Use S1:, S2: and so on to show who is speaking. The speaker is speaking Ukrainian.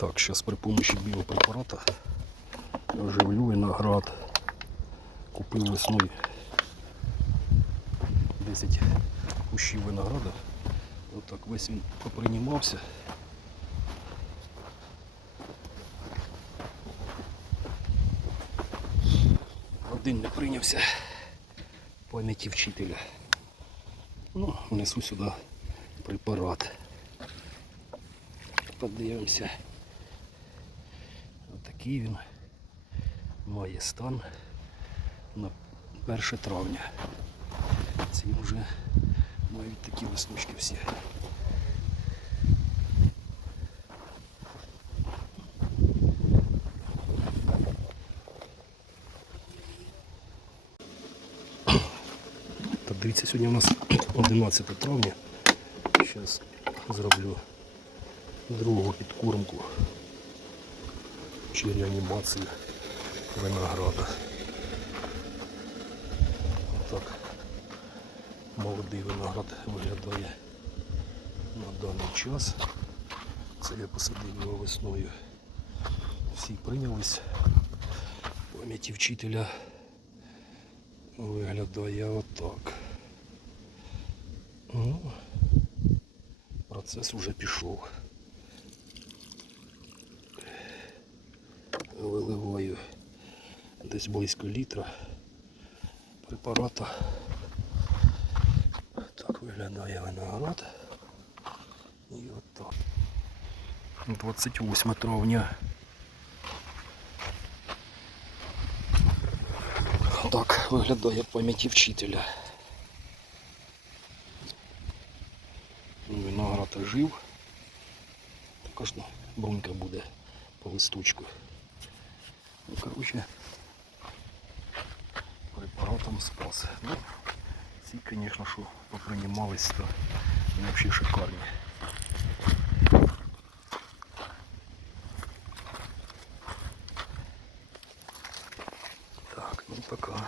S1: Так, зараз при помощі біопрепарата оживлю виноград. Купив весною 10 кущів винограда. Отак весь він попринімався. Один не прийнявся пам'яті вчителя. Ну, внесу сюди препарат. Подивимося. Отакий він має стан на 1 травня. Ці вже мають такі листочки всі. Так, дивіться, сьогодні у нас 11 травня. Зараз зроблю другу підкормку чи реанімацію винограда. Отак молодий виноград виглядає на даний час. Це я посадив його весною. Всі прийнялись. Пам'яті вчителя виглядає отак. Ну, процес уже пішов. Виливаю десь близько літра препарата. Так виглядає виноград. І отак. 28 травня. Так виглядає пам'яті вчителя. Виноград жив. Також брунька буде по листочку. Ну, коротше, препаратом спас. Ну, ці, звісно, що попринімались, то вони взагалі шикарні. Так, ну така